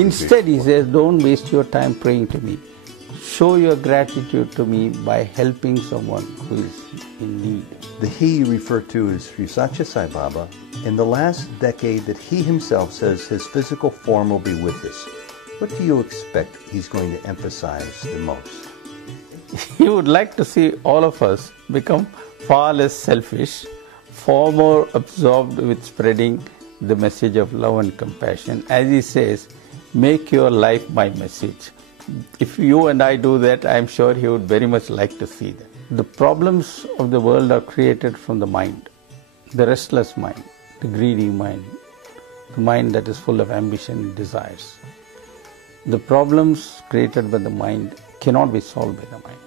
Instead, he says, don't waste your time praying to me. Show your gratitude to me by helping someone who is in need. The he you refer to is Sri Satya Sai Baba. In the last decade that he himself says his physical form will be with us, what do you expect he's going to emphasize the most? He would like to see all of us become far less selfish, far more absorbed with spreading the message of love and compassion. As he says, make your life my message. If you and I do that, I'm sure he would very much like to see that. The problems of the world are created from the mind, the restless mind, the greedy mind, the mind that is full of ambition and desires. The problems created by the mind cannot be solved by the mind.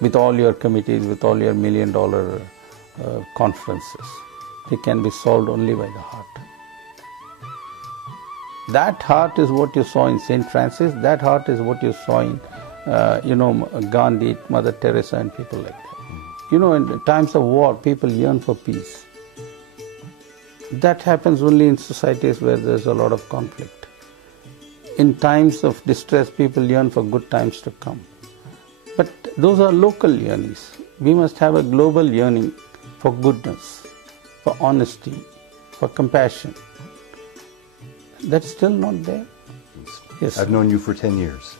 With all your committees, with all your million-dollar conferences, they can be solved only by the heart. That heart is what you saw in St. Francis. That heart is what you saw in, Gandhi, Mother Teresa, and people like that. In times of war, people yearn for peace. That happens only in societies where there's a lot of conflict. In times of distress, people yearn for good times to come. But those are local yearnings. We must have a global yearning for goodness, for honesty, for compassion. That's still not there. Yes. I've known you for 10 years.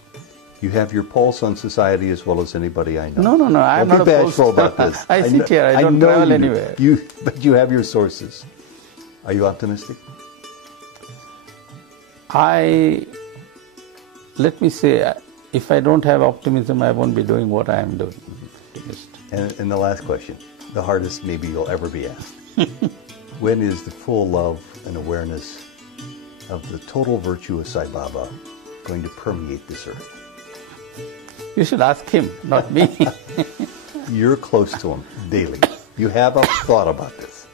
You have your pulse on society as well as anybody I know. No. I'm not bashful about this. I sit here. I don't travel anywhere. But you have your sources. Are you optimistic? Let me say, if I don't have optimism, I won't be doing what I am doing. And the last question, the hardest maybe you'll ever be asked. When is the full love and awareness of the total virtue of Sai Baba going to permeate this earth? You should ask him, not me. You're close to him daily. You have a thought about this.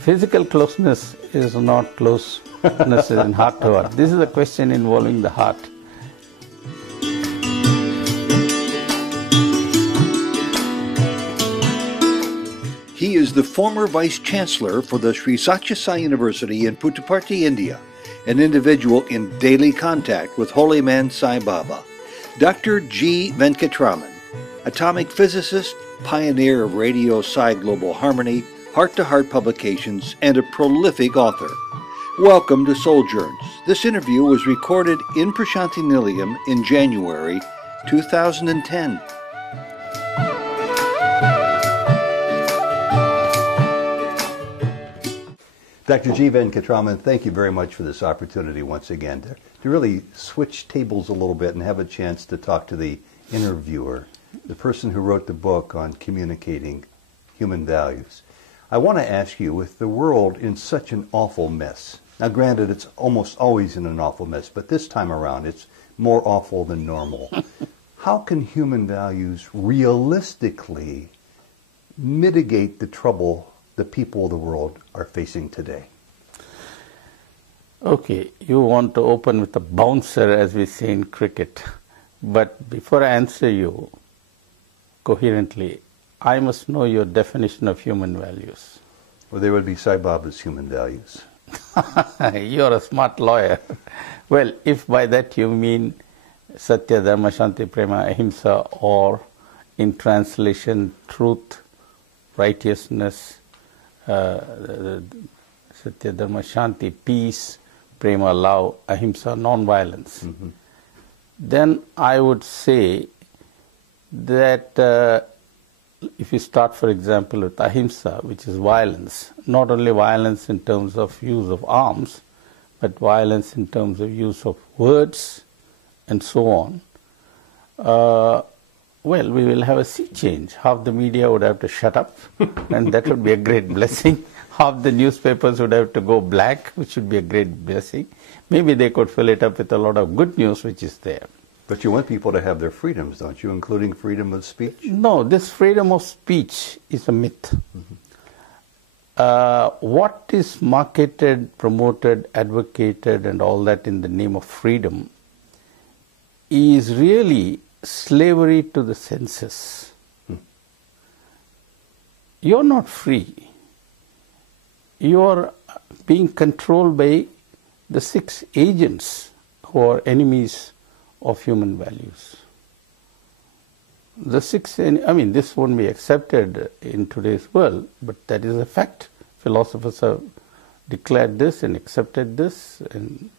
Physical closeness is not closeness in heart to heart. This is a question involving the heart. He is the former Vice Chancellor for the Sri Satya Sai University in Puttaparthi, India, an individual in daily contact with Holy Man Sai Baba. Dr. G. Venkataraman, atomic physicist, pioneer of Radio Sai Global Harmony, heart-to-heart publications, and a prolific author. Welcome to Sojourns. This interview was recorded in Prashanthi Nilayam in January 2010. Dr. G. Venkataraman, thank you very much for this opportunity once again to really switch tables a little bit and have a chance to talk to the interviewer, the person who wrote the book on communicating human values. I want to ask you, with the world in such an awful mess, now granted it's almost always in an awful mess, but this time around it's more awful than normal. How can human values realistically mitigate the trouble the people of the world are facing today? Okay, you want to open with a bouncer, as we say in cricket. But before I answer you coherently, I must know your definition of human values. Well, they would be Sai Baba's human values. You're a smart lawyer. Well, if by that you mean Satya, Dharma, Shanti, Prema, Ahimsa, or in translation, truth, righteousness, Satya, Dharma, Shanti, peace, Prema, love, Ahimsa, non-violence, then I would say that if you start, for example, with Ahimsa, which is violence, not only violence in terms of use of arms, but violence in terms of use of words and so on, well, we will have a sea change. Half the media would have to shut up, and that would be a great blessing. Half the newspapers would have to go black, which would be a great blessing. Maybe they could fill it up with a lot of good news, which is there. But you want people to have their freedoms, don't you, including freedom of speech? No, this freedom of speech is a myth. What is marketed, promoted, advocated, and all that in the name of freedom is really slavery to the senses. You're not free. You're being controlled by the 6 agents who are enemies of human values. The six, I mean, this won't be accepted in today's world, but that is a fact. Philosophers have declared this and accepted this, and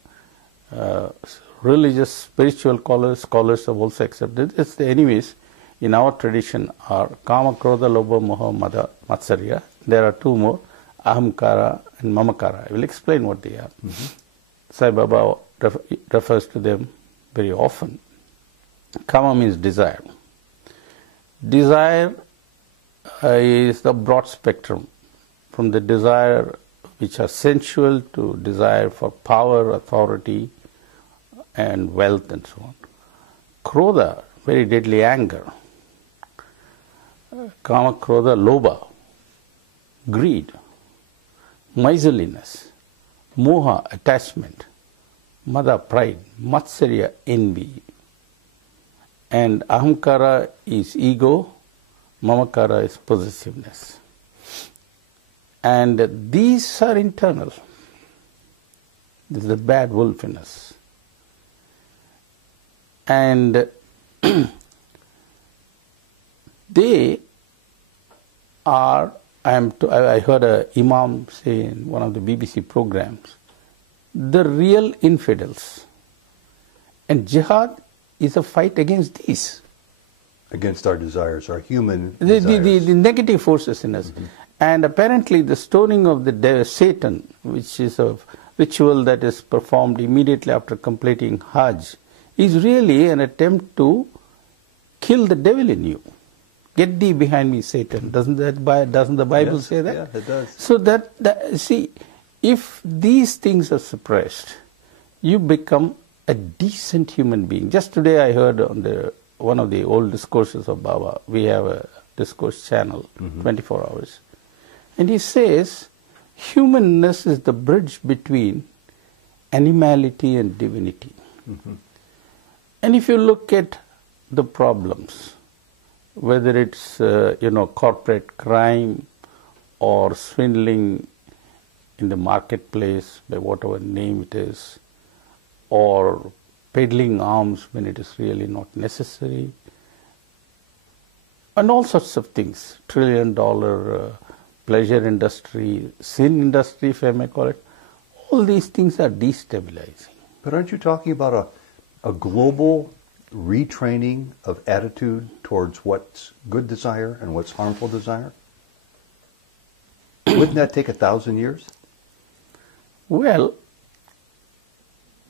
religious, spiritual scholars have also accepted this. The enemies in our tradition are Kama, Krodha, Lobha, Moha, Mada, Matsarya. There are two more, Ahamkara and Mamakara. I will explain what they are. Sai Baba refers to them very often. Kama means desire. Desire is the broad spectrum, from the desire which are sensual to desire for power, authority, and wealth, and so on. Krodha, very deadly anger. Kama, Krodha, Lobha, greed. Miserliness. Moha, attachment. Mada, pride. Matsarya, envy. And Ahamkara is ego, Mamakara is possessiveness. And these are internal. This is the bad wolf in us. And they are, I heard an imam say in one of the BBC programs, the real infidels. And jihad is a fight against these. Against our desires, our human desires. The negative forces in us. And apparently the stoning of the Satan, which is a ritual that is performed immediately after completing Hajj, is really an attempt to kill the devil in you. Get thee behind me, Satan. Doesn't the Bible say that? Yeah, it does. So see, if these things are suppressed, you become a decent human being. Just today I heard on one of the old discourses of Baba, we have a discourse channel, 24 hours. And he says, humanness is the bridge between animality and divinity. And if you look at the problems, whether it's corporate crime or swindling in the marketplace by whatever name it is, or peddling arms when it is really not necessary, and all sorts of things, $1 trillion pleasure industry, sin industry, if I may call it, all these things are destabilizing. But aren't you talking about a global retraining of attitude towards what's good desire and what's harmful desire? Wouldn't that take 1,000 years? Well,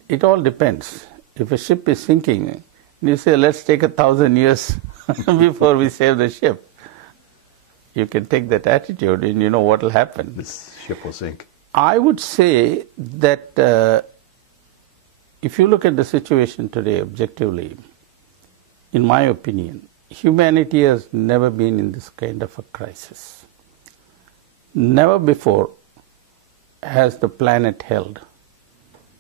it all depends. If a ship is sinking, you say, let's take 1,000 years before we save the ship. You can take that attitude and you know what will happen. This ship will sink. I would say that if you look at the situation today objectively, in my opinion, humanity has never been in this kind of a crisis. Never before has the planet held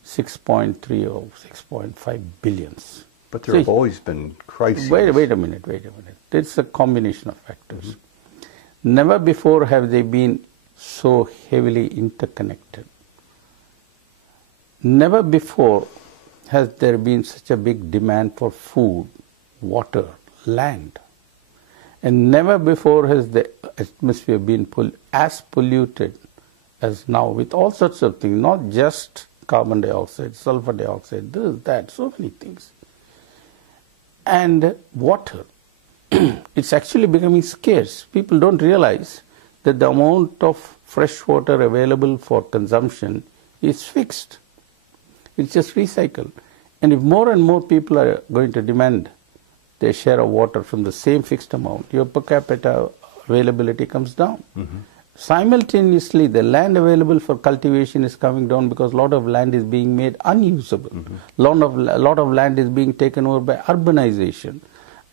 6.3 or 6.5 billions. But there have always been crises. Wait a minute. It's a combination of factors. Never before have they been so heavily interconnected. Never before has there been such a big demand for food, water, land. And never before has the atmosphere been as polluted as now, with all sorts of things, not just carbon dioxide, sulfur dioxide, this, that, so many things. And water, it's actually becoming scarce. People don't realize that the amount of fresh water available for consumption is fixed. It's just recycled. And if more and more people are going to demand their share of water from the same fixed amount, your per capita availability comes down. Simultaneously, the land available for cultivation is coming down because a lot of land is being made unusable. A lot of land is being taken over by urbanization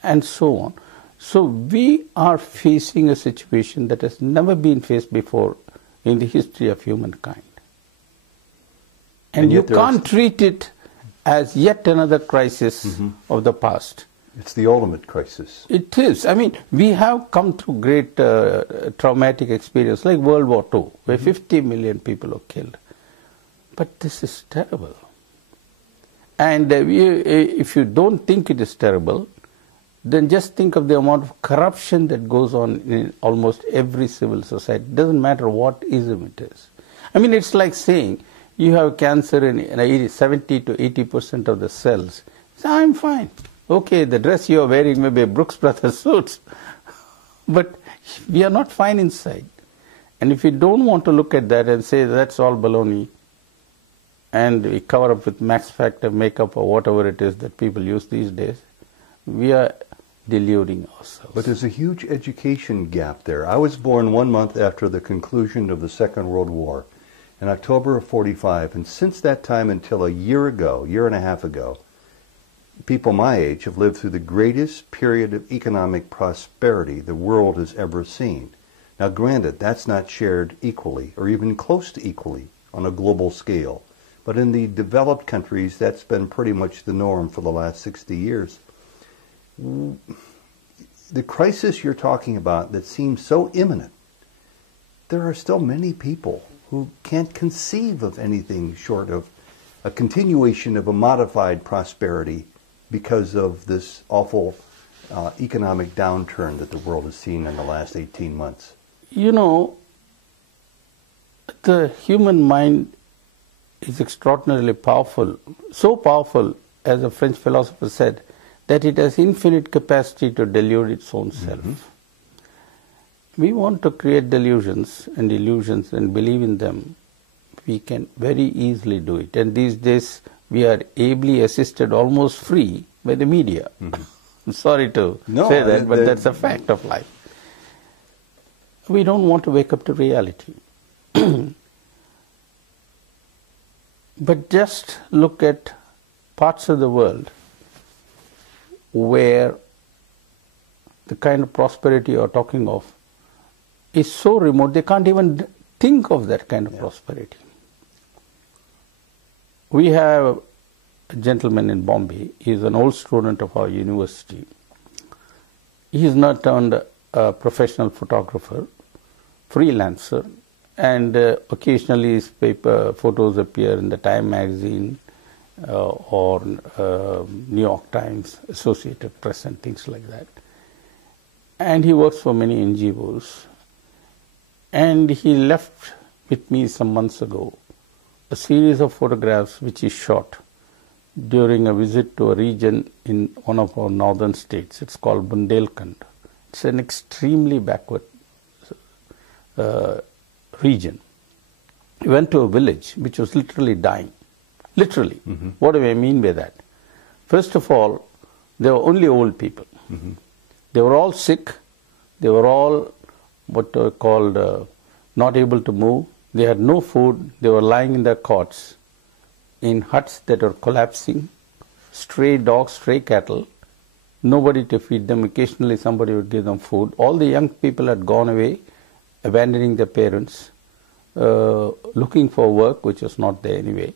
and so on. So we are facing a situation that has never been faced before in the history of humankind. And you can't treat it as yet another crisis of the past. It's the ultimate crisis. It is. I mean, we have come through great traumatic experience like World War II, where 50 million people were killed. But this is terrible. And if you don't think it is terrible, then just think of the amount of corruption that goes on in almost every civil society. It doesn't matter what ism it is. I mean, it's like saying you have cancer in 70 to 80% of the cells. So I'm fine. Okay, the dress you are wearing may be a Brooks Brothers suits, but we are not fine inside. And if you don't want to look at that and say that's all baloney, and we cover up with max factor makeup or whatever it is that people use these days, we are deluding ourselves. But there's a huge education gap there. I was born 1 month after the conclusion of the Second World War, in October of 45, and since that time until a year and a half ago, people my age have lived through the greatest period of economic prosperity the world has ever seen. Now granted, that's not shared equally, or even close to equally, on a global scale. But in the developed countries, that's been pretty much the norm for the last 60 years. The crisis you're talking about that seems so imminent, there are still many people who can't conceive of anything short of a continuation of a modified prosperity because of this awful economic downturn that the world has seen in the last 18 months. You know, the human mind is extraordinarily powerful, so powerful, as a French philosopher said, that it has infinite capacity to delude its own self. We want to create delusions and illusions and believe in them. We can very easily do it. And these days we are ably assisted, almost free, by the media. I'm sorry to say that, but that's a fact of life. We don't want to wake up to reality. But just look at parts of the world where the kind of prosperity you're talking of is so remote, they can't even think of that kind of prosperity. We have a gentleman in Bombay. He's an old student of our university. He is now turned a professional photographer, freelancer, and occasionally his paper photos appear in the Time magazine or New York Times, Associated Press, and things like that. And he works for many NGOs. And he left with me some months ago a series of photographs which he shot during a visit to a region in one of our northern states. It's called Bundelkhand. It's an extremely backward region. He went to a village which was literally dying. Literally. What do I mean by that? First of all, there were only old people. They were all sick. They were all what are called not able to move. They had no food. They were lying in their cots in huts that were collapsing. Stray dogs, stray cattle. Nobody to feed them. Occasionally somebody would give them food. All the young people had gone away, abandoning their parents, looking for work, which was not there anyway.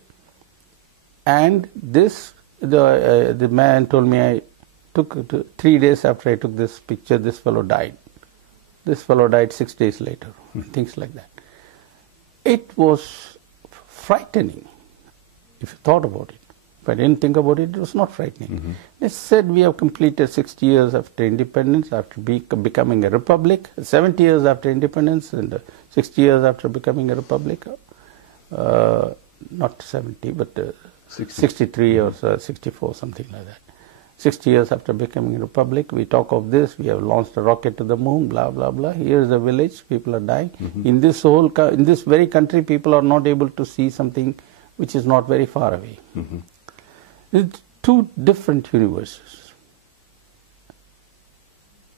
And this, the man told me, I took 3 days after I took this picture, this fellow died. This fellow died 6 days later, things like that. It was frightening, if you thought about it. If I didn't think about it, it was not frightening. They said we have completed 60 years after independence, after becoming a republic, 70 years after independence, and 60 years after becoming a republic. Not 70, but 63 or 64, something like that. 60 years after becoming a republic, we talk of this, we have launched a rocket to the moon, blah, blah, blah. Here is a village, people are dying. In this very country, people are not able to see something which is not very far away. It's two different universes.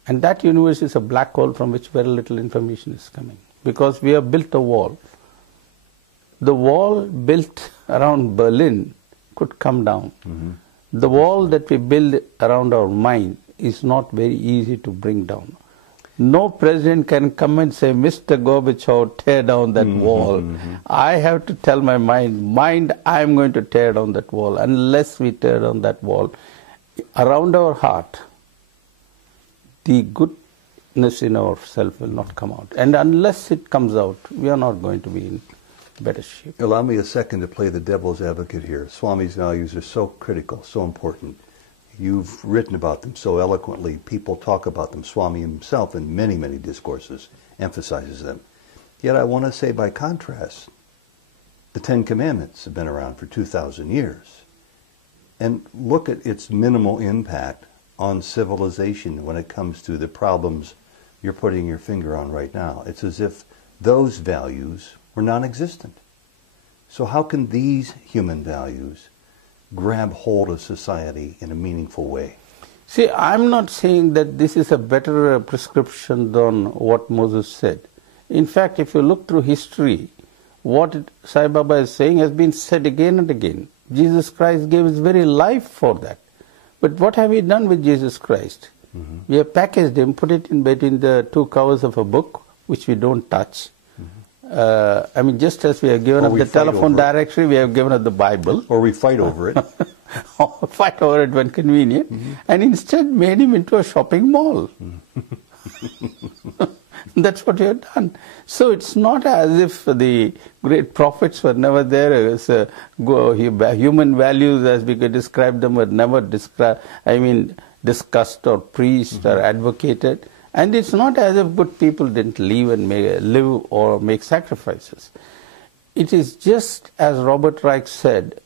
And that universe is a black hole from which very little information is coming. Because we have built a wall. The wall built around Berlin could come down. The wall that we build around our mind is not very easy to bring down. No president can come and say, Mr. Gorbachev, tear down that wall. I have to tell my mind, I am going to tear down that wall. Unless we tear down that wall, around our heart, the goodness in ourselves will not come out. And unless it comes out, we are not going to be in better shape. Allow me a second to play the devil's advocate here. Swami's values are so critical, so important. You've written about them so eloquently. People talk about them. Swami himself in many, many discourses emphasizes them. Yet I want to say by contrast, the Ten Commandments have been around for 2,000 years. And look at its minimal impact on civilization when it comes to the problems you're putting your finger on right now. It's as if those values were non-existent. So how can these human values grab hold of society in a meaningful way? See, I'm not saying that this is a better prescription than what Moses said. In fact, if you look through history, what Sai Baba is saying has been said again and again. Jesus Christ gave his very life for that. But what have we done with Jesus Christ? Mm-hmm. We have packaged him, put it in between the two covers of a book, which we don't touch. I mean, just as we have given up the telephone directory, we have given up the Bible. Or we fight over it. Or fight over it when convenient. Mm-hmm. And instead made him into a shopping mall. Mm-hmm. That's what we have done. So it's not as if the great prophets were never there. As, human values, as we could describe them, were never discussed or preached or advocated. And it's not as if good people didn't live or make sacrifices. It is just as Robert Reich said,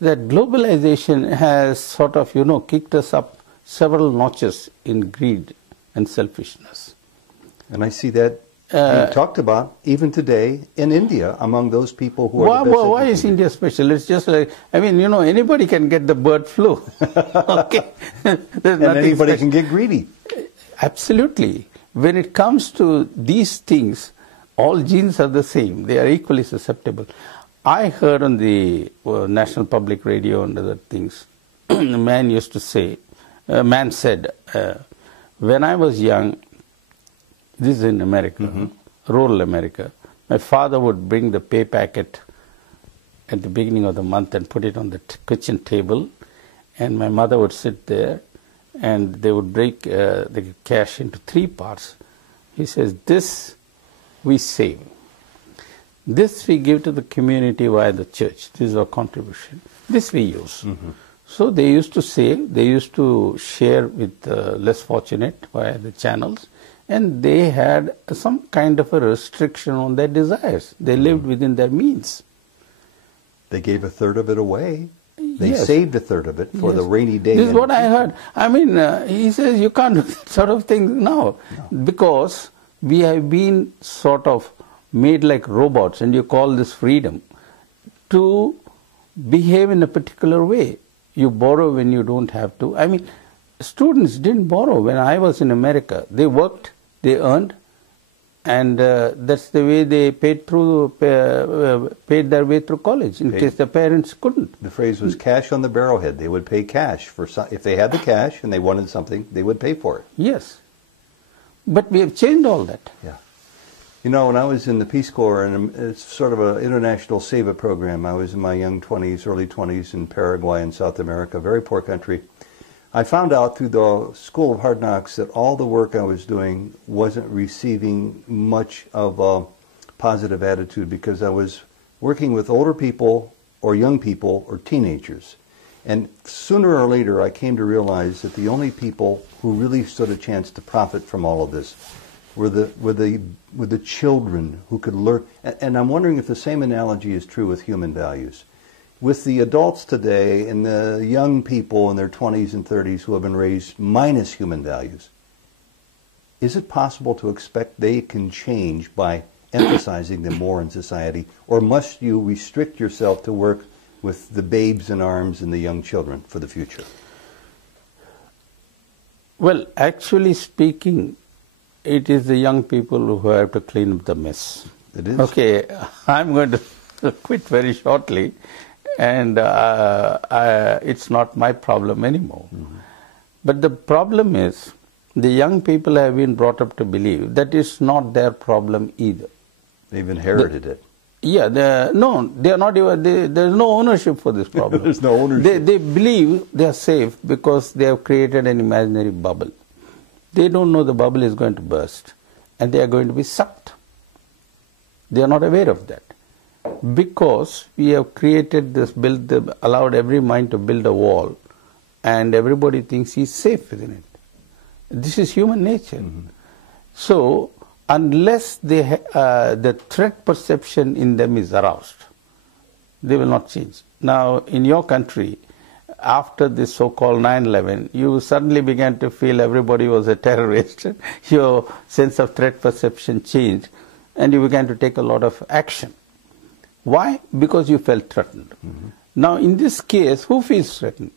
that globalization has sort of, kicked us up several notches in greed and selfishness. And I see that being talked about even today in India among those people who are why is India special? It's just like, anybody can get the bird flu. Okay? And anybody can get greedy. Absolutely. When it comes to these things, all genes are the same. They are equally susceptible. I heard on the National Public Radio and other things, a man said, when I was young, this is in America, rural America, my father would bring the pay packet at the beginning of the month and put it on the kitchen table, and my mother would sit there and they would break the cash into three parts. He says, this we save. This we give to the community via the church. This is our contribution. This we use. Mm-hmm. So they used to save, they used to share with less fortunate via the channels, and they had some kind of a restriction on their desires. They lived within their means. They gave a third of it away. They saved a third of it for the rainy day. This is what I heard. I mean, he says you can't do that sort of thing now because we have been sort of made like robots, and you call this freedom, to behave in a particular way. You borrow when you don't have to. I mean, students didn't borrow. When I was in America, they worked, they earned, and that's the way they paid their way through college in case their parents couldn't. The phrase was cash on the barrelhead. They would pay cash for if they had the cash and they wanted something, they would pay for it. Yes, but we have changed all that. Yeah. When I was in the Peace Corps, and it's sort of an international SEVA program, I was in my young 20s, early 20s in Paraguay in South America, a very poor country. I found out through the School of Hard Knocks that all the work I was doing wasn't receiving much of a positive attitude because I was working with older people or young people or teenagers. And sooner or later I came to realize that the only people who really stood a chance to profit from all of this were the children who could learn. And I'm wondering if the same analogy is true with human values. With the adults today and the young people in their 20s and 30s who have been raised minus human values, is it possible to expect they can change by emphasizing them more in society? Or must you restrict yourself to work with the babes in arms and the young children for the future? Well, actually speaking, it is the young people who have to clean up the mess. It is? Okay, I'm going to quit very shortly. And it's not my problem anymore. Mm-hmm. But the problem is, the young people have been brought up to believe that it's not their problem either. They've inherited it. Yeah, they are not even. There's no ownership for this problem. There's no ownership. They believe they are safe because they have created an imaginary bubble. They don't know the bubble is going to burst, and they are going to be sucked. They are not aware of that. Because we have created this, allowed every mind to build a wall, and everybody thinks he's safe within it. This is human nature. So, unless the threat perception in them is aroused, they will not change. Now, in your country, after this so-called 9/11, you suddenly began to feel everybody was a terrorist. Your sense of threat perception changed, and you began to take a lot of action. Why? Because you felt threatened. Now, in this case, who feels threatened?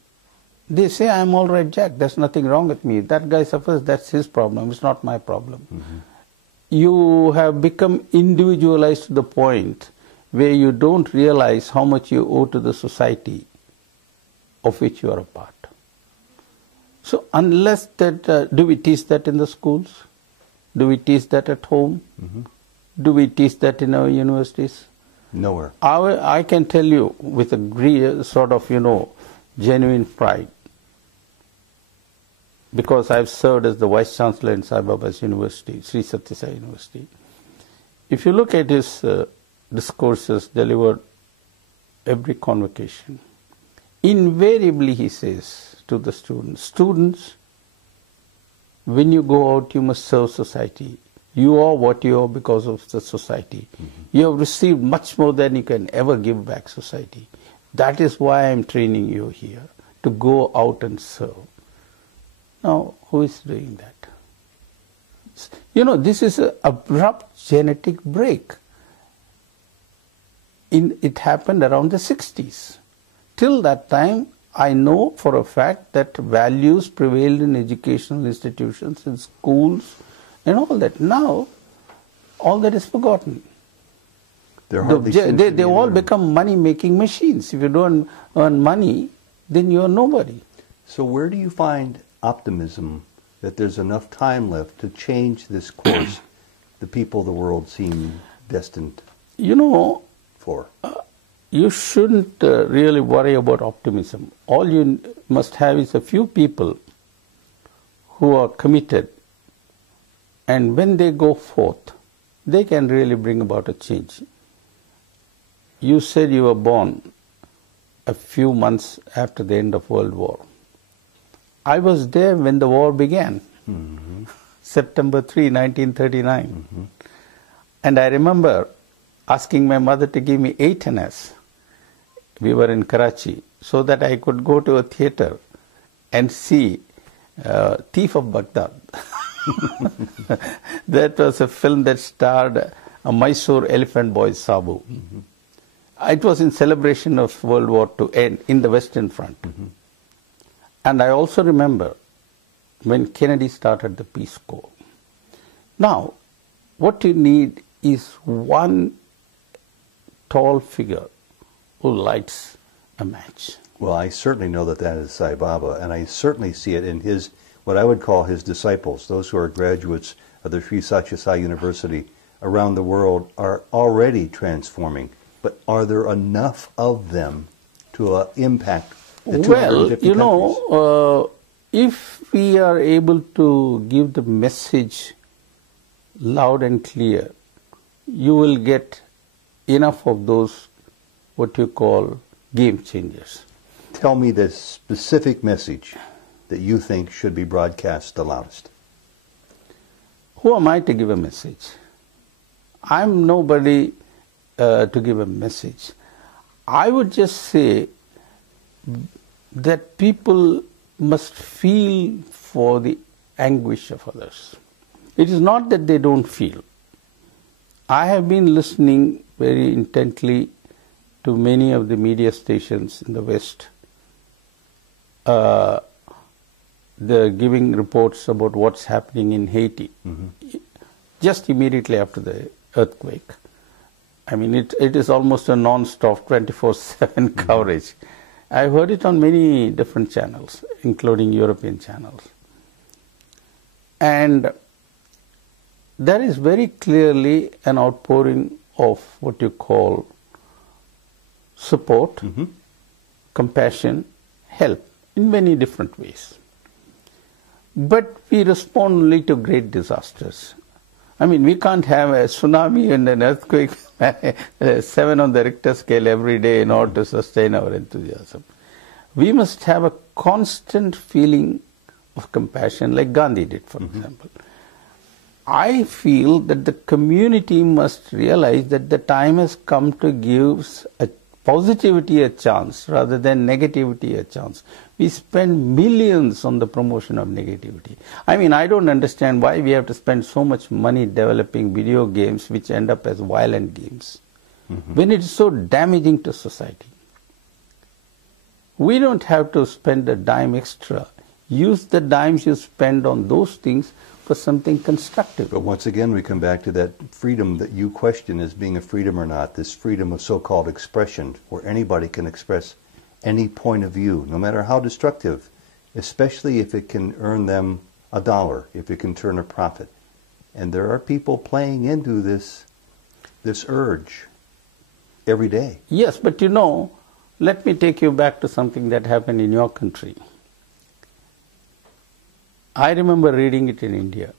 They say, I'm all right, Jack, there's nothing wrong with me. That guy suffers, that's his problem, it's not my problem. You have become individualized to the point where you don't realize how much you owe to the society of which you are a part. So unless that, do we teach that in the schools? Do we teach that at home? Do we teach that in our universities? Nowhere. I can tell you with a sort of, genuine pride, because I've served as the Vice Chancellor in Sai Baba's University, Sri Sathya Sai University. If you look at his discourses delivered every convocation, invariably he says to the students, when you go out you must serve society. You are what you are because of the society. You have received much more than you can ever give back society. That is why I am training you here, to go out and serve. Now, who is doing that? This is an abrupt genetic break. It happened around the 60s. Till that time, I know for a fact that values prevailed in educational institutions, in schools, and all that. Now, all that is forgotten. They all become money-making machines. If you don't earn money, then you are nobody. So where do you find optimism that there's enough time left to change this course the people of the world seem destined for? You shouldn't really worry about optimism. All you must have is a few people who are committed, and when they go forth, they can really bring about a change. You said you were born a few months after the end of World War. I was there when the war began, September 3, 1939. And I remember asking my mother to give me 8 annas. We were in Karachi, so that I could go to a theater and see Thief of Baghdad. That was a film that starred a Mysore elephant boy, Sabu. It was in celebration of World War II in the Western Front. And I also remember when Kennedy started the Peace Corps. Now, what you need is one tall figure who lights a match. Well, I certainly know that is Sai Baba, and I certainly see it in his, what I would call his disciples. Those who are graduates of the Sri Sathya Sai University around the world are already transforming. But are there enough of them to impact the 250 countries? If we are able to give the message loud and clear, you will get enough of those, what you call, game changers. Tell me the specific message that you think should be broadcast the loudest. Who am I to give a message? I'm nobody to give a message. I would just say that people must feel for the anguish of others. It is not that they don't feel. I have been listening very intently to many of the media stations in the West. They're giving reports about what's happening in Haiti, just immediately after the earthquake. I mean, it is almost a non-stop 24/7 coverage. I've heard it on many different channels, including European channels. And there is very clearly an outpouring of what you call support, compassion, help in many different ways. But we respond only to great disasters. I mean, we can't have a tsunami and an earthquake 7 on the Richter scale every day in order to sustain our enthusiasm. We must have a constant feeling of compassion, like Gandhi did, for example. I feel that the community must realize that the time has come to give positivity a chance rather than negativity a chance. We spend millions on the promotion of negativity. I mean, I don't understand why we have to spend so much money developing video games which end up as violent games when it's so damaging to society. We don't have to spend a dime extra. Use the dimes you spend on those things for something constructive. But once again, we come back to that freedom that you question as being a freedom or not, this freedom of so-called expression, where anybody can express any point of view, no matter how destructive, especially if it can earn them $1, if it can turn a profit. And there are people playing into this urge every day. Yes, but you know, let me take you back to something that happened in your country. I remember reading it in India.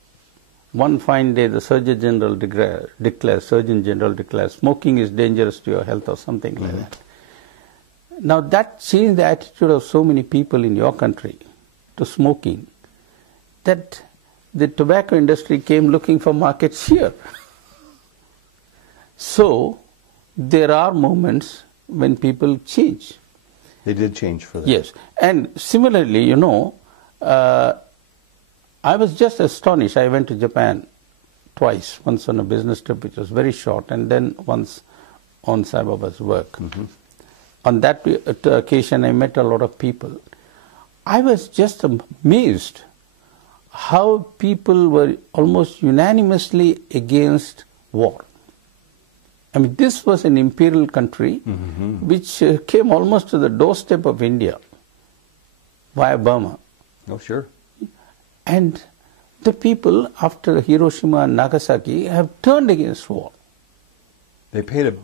One fine day, the Surgeon General declares, smoking is dangerous to your health or something like that. Now that changed the attitude of so many people in your country to smoking, that the tobacco industry came looking for markets here. So there are moments when people change. They did change for that. Yes. And similarly, you know, I was just astonished. I went to Japan twice, once on a business trip which was very short, and then once on Sai Baba's work. On that occasion, I met a lot of people. I was just amazed how people were almost unanimously against war. I mean, this was an imperial country which came almost to the doorstep of India via Burma. Oh, sure. And the people, after Hiroshima and Nagasaki, have turned against war. They paid a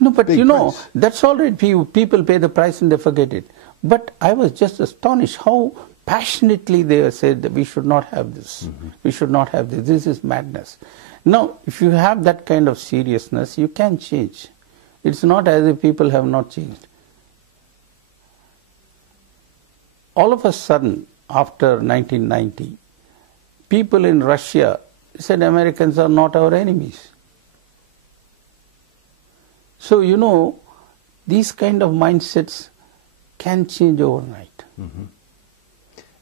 No, but big you know, price. that's all right. People pay the price and they forget it. But I was just astonished how passionately they said that we should not have this. We should not have this. This is madness. Now, if you have that kind of seriousness, you can change. It's not as if people have not changed. All of a sudden, after 1990, people in Russia said Americans are not our enemies. So, you know, these kind of mindsets can change overnight.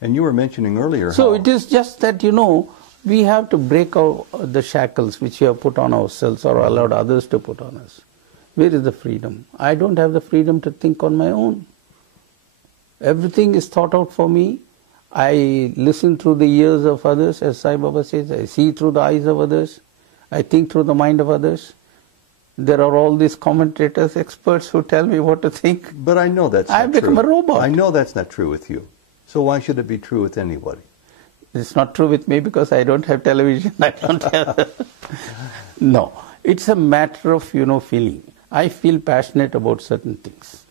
And you were mentioning earlier So how it is just that, you know, we have to break the shackles which we have put on ourselves or allowed others to put on us. Where is the freedom? I don't have the freedom to think on my own. Everything is thought out for me. I listen through the ears of others, as Sai Baba says. I see through the eyes of others. I think through the mind of others. There are all these commentators, experts who tell me what to think. But I know that's not I've become true. a robot. I know that's not true with you. So why should it be true with anybody? It's not true with me because I don't have television. I don't have... No. It's a matter of, you know, feeling. I feel passionate about certain things.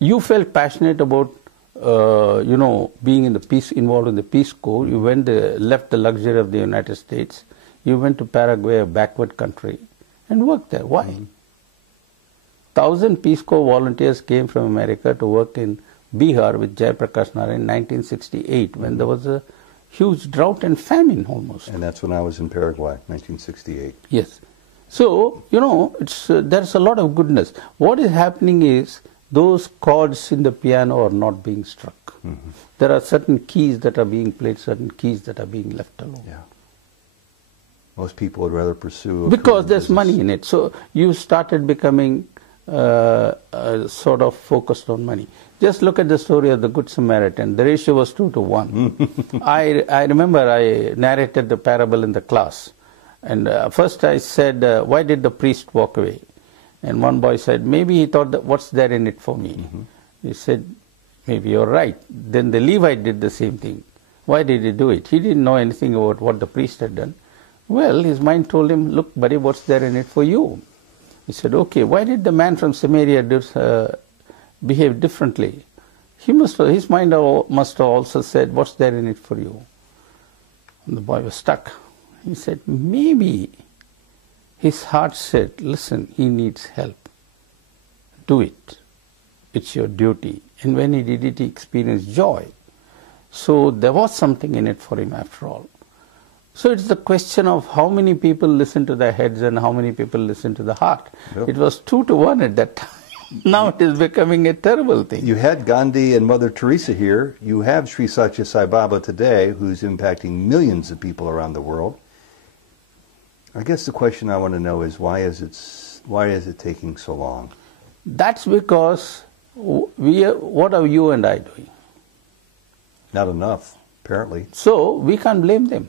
You felt passionate about, you know, being in the peace, involved in the Peace Corps. You left the luxury of the United States. You went to Paraguay, a backward country, and worked there. Why? 1,000 Peace Corps volunteers came from America to work in Bihar with Jayaprakash Narayan in 1968, when there was a huge drought and famine almost. And that's when I was in Paraguay, 1968. Yes. So, you know, there's a lot of goodness. What is happening is those chords in the piano are not being struck. There are certain keys that are being played, certain keys that are being left alone. Yeah. Most people would rather pursue Because there's money in it. So you started becoming sort of focused on money. Just look at the story of the Good Samaritan. The ratio was 2 to 1. I remember I narrated the parable in the class. And first I said, why did the priest walk away? And one boy said, maybe he thought, that what's there in it for me? He said, maybe you're right. Then the Levite did the same thing. Why did he do it? He didn't know anything about what the priest had done. Well, his mind told him, look, buddy, what's there in it for you? He said, okay, why did the man from Samaria behave differently? His mind must have also said, what's there in it for you? And the boy was stuck. He said, maybe his heart said, listen, he needs help. Do it. It's your duty. And when he did it, he experienced joy. So there was something in it for him after all. So it's the question of how many people listen to their heads and how many people listen to the heart. Yep. It was 2 to 1 at that time. Now it is becoming a terrible thing. You had Gandhi and Mother Teresa here. You have Sri Satya Sai Baba today, who's impacting millions of people around the world. I guess the question I want to know is why is it taking so long? That's because what are you and I doing? Not enough, apparently. So we can't blame them.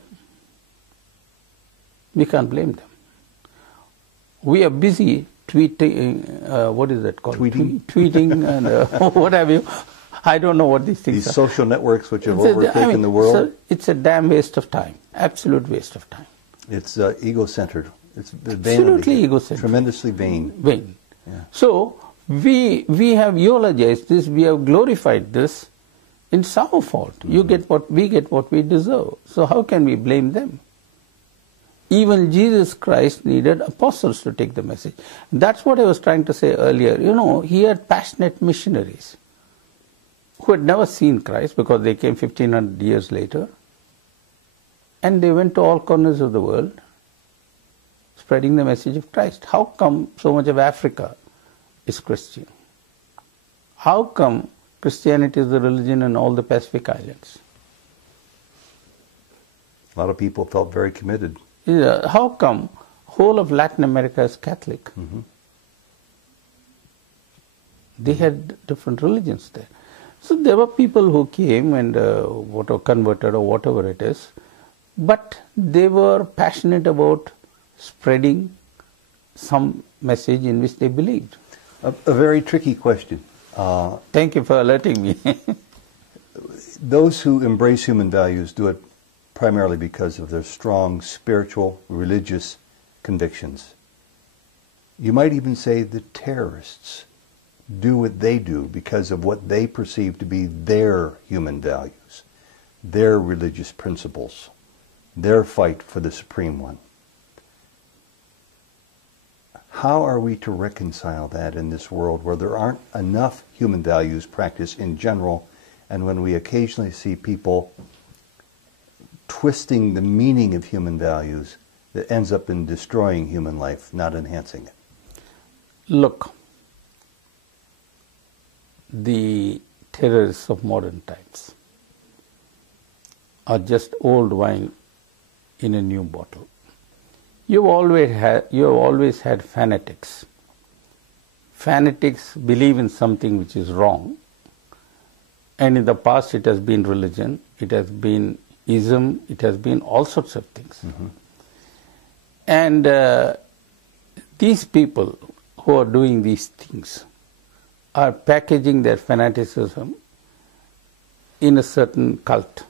We can't blame them. We are busy tweeting, what is that called? Tweeting and what have you. I don't know what these things These are. social networks which have overtaken the world. So it's a damn waste of time. Absolute waste of time. It's ego-centered. It's vanity. Absolutely egocentric. Tremendously vain. Vain. Yeah. So we have eulogized this, we have glorified this. It's our fault. You get what we get, what we deserve. So how can we blame them? Even Jesus Christ needed apostles to take the message. That's what I was trying to say earlier. You know, he had passionate missionaries who had never seen Christ because they came 1500 years later. And they went to all corners of the world spreading the message of Christ. How come so much of Africa is Christian? How come Christianity is the religion in all the Pacific Islands? A lot of people felt very committed. How come whole of Latin America is Catholic? Mm-hmm. They had different religions there. So there were people who came and converted or whatever it is, but they were passionate about spreading some message in which they believed. A very tricky question. Thank you for alerting me. Those who embrace human values do it primarily because of their strong spiritual, religious convictions. You might even say the terrorists do what they do because of what they perceive to be their human values, their religious principles, their fight for the Supreme One. How are we to reconcile that in this world where there aren't enough human values practiced in general, and when we occasionally see people twisting the meaning of human values that ends up in destroying human life, not enhancing it? Look, the terrorists of modern times are just old wine in a new bottle. You've always had fanatics. Fanatics believe in something which is wrong, and in the past it has been religion, it has been ism, it has been all sorts of things. Mm-hmm. And these people who are doing these things are packaging their fanaticism in a certain cult,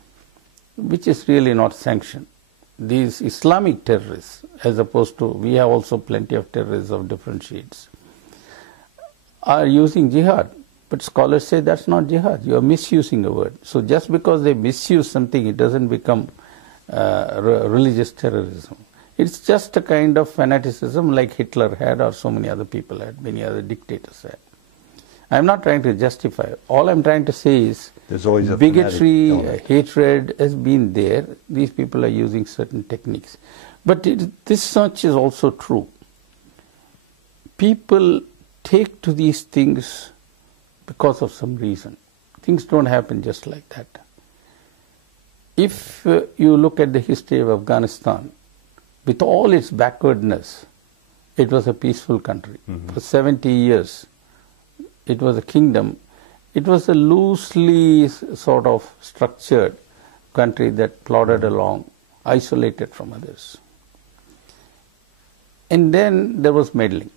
which is really not sanctioned. These Islamic terrorists, as opposed to, we have also plenty of terrorists of different shades, are using jihad. But scholars say that's not jihad. You are misusing a word. So just because they misuse something, it doesn't become religious terrorism. It's just a kind of fanaticism like Hitler had, or so many other people had, many other dictators had. I'm not trying to justify. All I'm trying to say is there's always a bigotry, hatred has been there. These people are using certain techniques. But this much is also true. People take to these things because of some reason. Things don't happen just like that. If you look at the history of Afghanistan, with all its backwardness, it was a peaceful country. Mm-hmm. For 70 years, it was a kingdom. It was a loosely sort of structured country that plodded along, isolated from others. And then there was meddling.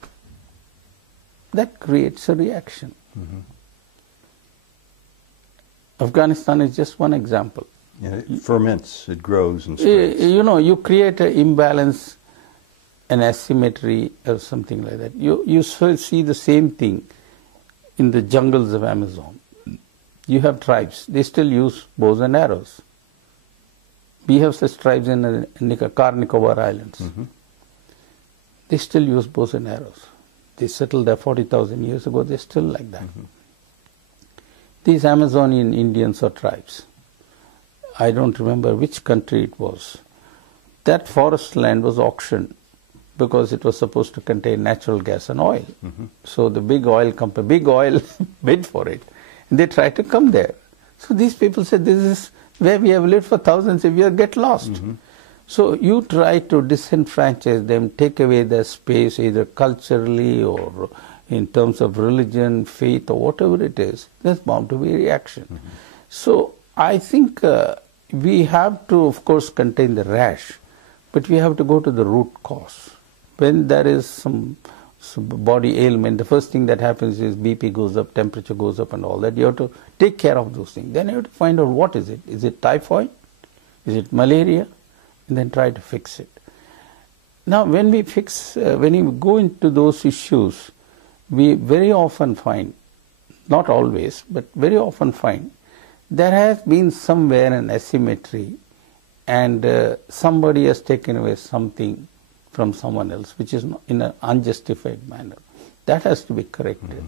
That creates a reaction. Mm-hmm. Afghanistan is just one example. Yeah, it ferments, it grows and spreads. You create an imbalance, an asymmetry or something like that. You see the same thing in the jungles of Amazon. You have tribes, they still use bows and arrows We have such tribes in the Nicobar Islands. They still use bows and arrows. They settled there 40,000 years ago. They're still like that. These Amazonian Indians or tribes, I don't remember which country it was. That forest land was auctioned because it was supposed to contain natural gas and oil. So the big oil company, big oil bid for it. And they tried to come there. So these people said, this is where we have lived for thousands of years, get lost. So you try to disenfranchise them, take away their space, either culturally or in terms of religion, faith, or whatever it is, there's bound to be a reaction. So I think we have to, of course, contain the rash, but we have to go to the root cause. When there is some body ailment, the first thing that happens is BP goes up, temperature goes up and all that. You have to take care of those things. Then you have to find out what is it. Is it typhoid? Is it malaria? And then try to fix it. Now when we when you go into those issues, we very often find, not always, but very often find, there has been somewhere an asymmetry and somebody has taken away something from someone else, which is in an unjustified manner. That has to be corrected.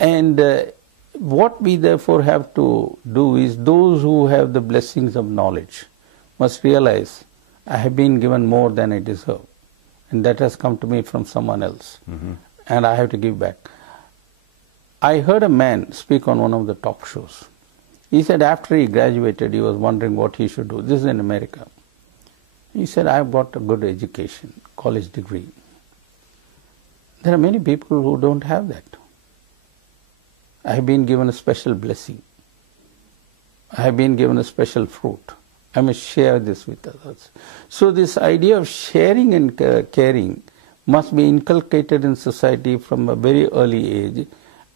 And what we therefore have to do is, those who have the blessings of knowledge must realize, I have been given more than I deserve, and that has come to me from someone else, and I have to give back. I heard a man speak on one of the talk shows. He said after he graduated, he was wondering what he should do. This is in America. He said, I've got a good education, college degree. There are many people who don't have that. I have been given a special blessing. I have been given a special fruit. I must share this with others. So this idea of sharing and caring must be inculcated in society from a very early age.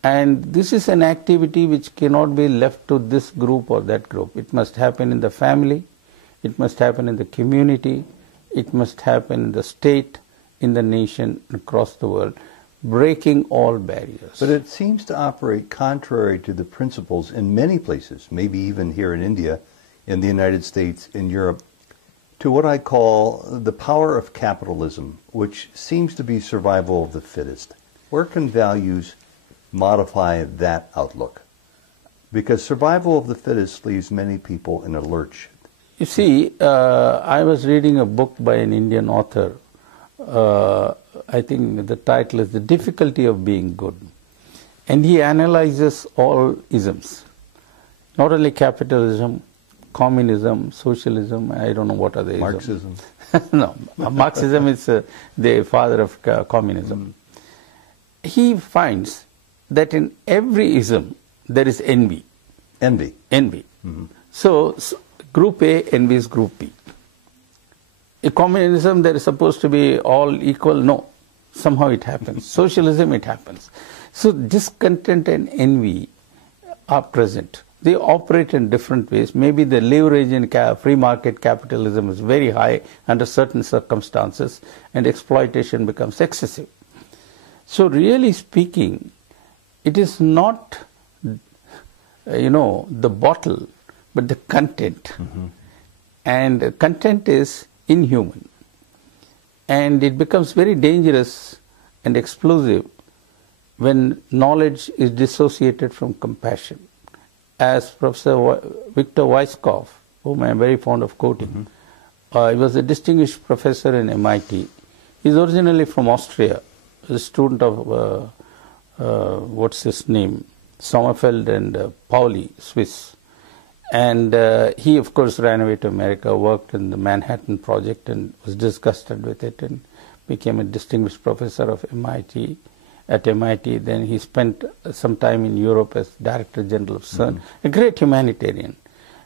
And this is an activity which cannot be left to this group or that group. It must happen in the family. It must happen in the community. It must happen in the state, in the nation, across the world, breaking all barriers. But it seems to operate contrary to the principles in many places, maybe even here in India, in the United States, in Europe, to what I call the power of capitalism, which seems to be survival of the fittest. Where can values modify that outlook? Because survival of the fittest leaves many people in a lurch. You see, I was reading a book by an Indian author. I think the title is The Difficulty of Being Good. And he analyzes all isms, not only capitalism, communism, socialism, I don't know what are the Marxism. No, Marxism is the father of communism. He finds that in every ism there is envy. Envy. Envy. So Group A envies Group B. In communism there is supposed to be all equal. No, somehow it happens. Socialism, it happens. So discontent and envy are present. They operate in different ways. Maybe the leverage in free market capitalism is very high under certain circumstances, and exploitation becomes excessive. So really speaking, it is not, the bottle, but the content. And content is inhuman. And it becomes very dangerous and explosive when knowledge is dissociated from compassion. As Professor Victor Weisskopf, whom I am very fond of quoting, he was a distinguished professor in MIT. He's originally from Austria, a student of, what's his name, Sommerfeld and Pauli, Swiss. And he, of course, ran away to America, worked in the Manhattan Project and was disgusted with it and became a distinguished professor of MIT. At MIT, then he spent some time in Europe as Director General of CERN, a great humanitarian.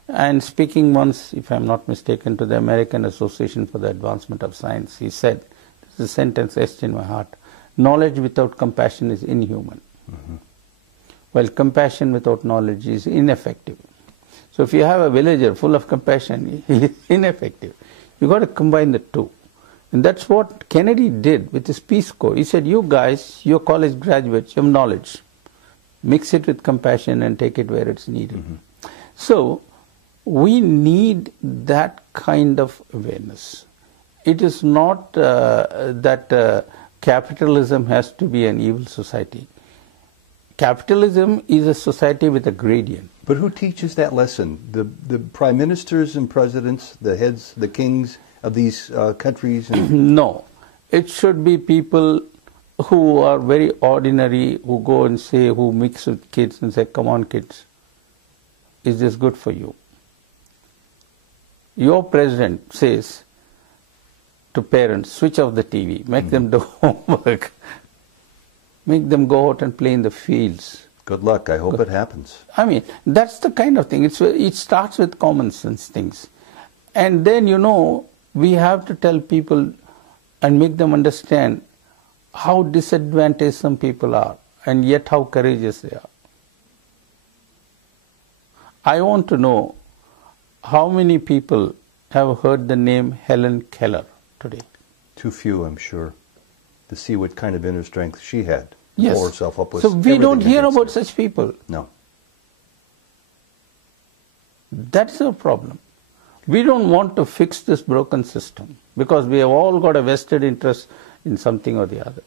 And speaking once, if I'm not mistaken, to the American Association for the Advancement of Science, he said, this is a sentence etched in my heart, knowledge without compassion is inhuman, while compassion without knowledge is ineffective. So if you have a villager full of compassion, he is ineffective. You've got to combine the two. And that's what Kennedy did with his Peace Corps. He said, you guys, you're college graduates, you have knowledge. Mix it with compassion and take it where it's needed. So we need that kind of awareness. It is not that capitalism has to be an evil society. Capitalism is a society with a gradient. But who teaches that lesson? The prime ministers and presidents, the heads, the kings of these countries? No. It should be people who are very ordinary, who go and say, who mix with kids and say, come on kids, is this good for you? Your president says to parents, switch off the TV, make them do homework, make them go out and play in the fields. Good luck. I hope it happens. I mean, that's the kind of thing. It starts with common sense things. And then, we have to tell people and make them understand how disadvantaged some people are and yet how courageous they are. I want to know how many people have heard the name Helen Keller today. Too few, I'm sure, to see what kind of inner strength she had. Yes. Pull herself up with so we don't hear against about it. such people. No. That's our problem. We don't want to fix this broken system because we have all got a vested interest in something or the other.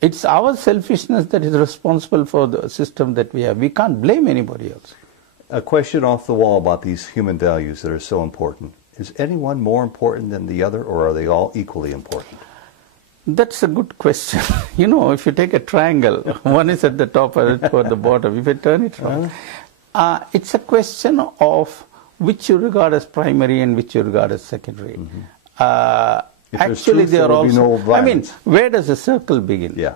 It's our selfishness that is responsible for the system that we have. We can't blame anybody else. A question off the wall about these human values that are so important. Is anyone more important than the other, or are they all equally important? That's a good question. If you take a triangle, one is at the top and two at the bottom. If you turn it around, it's a question of which you regard as primary and which you regard as secondary. Actually, truth, they are also. No where does the circle begin? Yeah,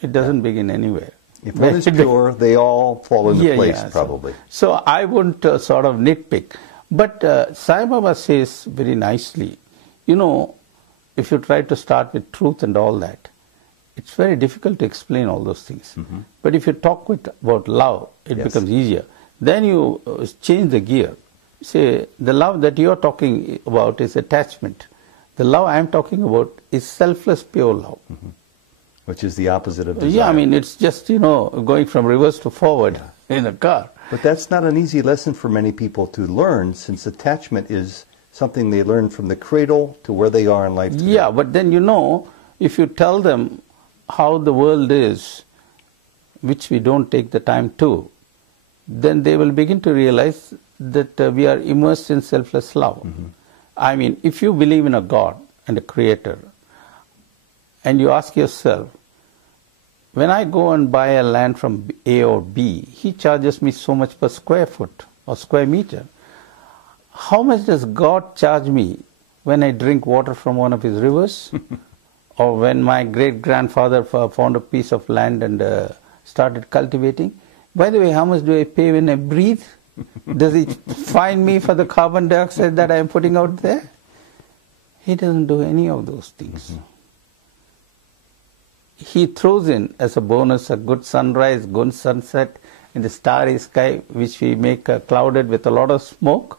it doesn't begin anywhere. If one is pure, they all fall into place, probably. So I wouldn't sort of nitpick. But Sai Baba says very nicely, if you try to start with truth and all that, it's very difficult to explain all those things. But if you talk about love, it becomes easier. Then you change the gear. Say, the love that you are talking about is attachment. The love I am talking about is selfless, pure love. Which is the opposite of desire. Yeah, it's just, going from reverse to forward in a car. But that's not an easy lesson for many people to learn, since attachment is something they learn from the cradle to where they are in life today. Yeah, but then, if you tell them how the world is, which we don't take the time to, then they will begin to realize that we are immersed in selfless love. If you believe in a God and a creator, and you ask yourself, when I go and buy a land from A or B, he charges me so much per square foot or square meter. How much does God charge me when I drink water from one of his rivers? Or when my great-grandfather found a piece of land and started cultivating? By the way, how much do I pay when I breathe? Does he fine me for the carbon dioxide that I am putting out there? He doesn't do any of those things. He throws in as a bonus a good sunrise, good sunset in the starry sky, which we make clouded with a lot of smoke,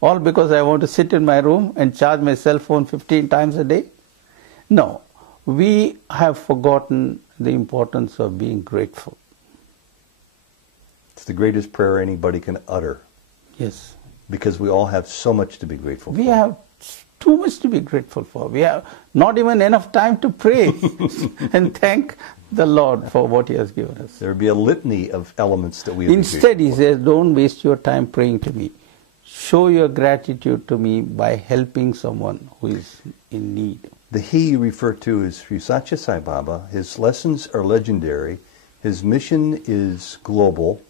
all because I want to sit in my room and charge my cell phone 15 times a day. No, we have forgotten the importance of being grateful. It's the greatest prayer anybody can utter. Yes. Because we all have so much to be grateful for. We have too much to be grateful for. We have not even enough time to pray and thank the Lord for what He has given us. There would be a litany of elements that we Instead, He says, don't waste your time praying to me. Show your gratitude to me by helping someone who is in need. The He you refer to is Sri Satya Sai Baba. His lessons are legendary. His mission is global.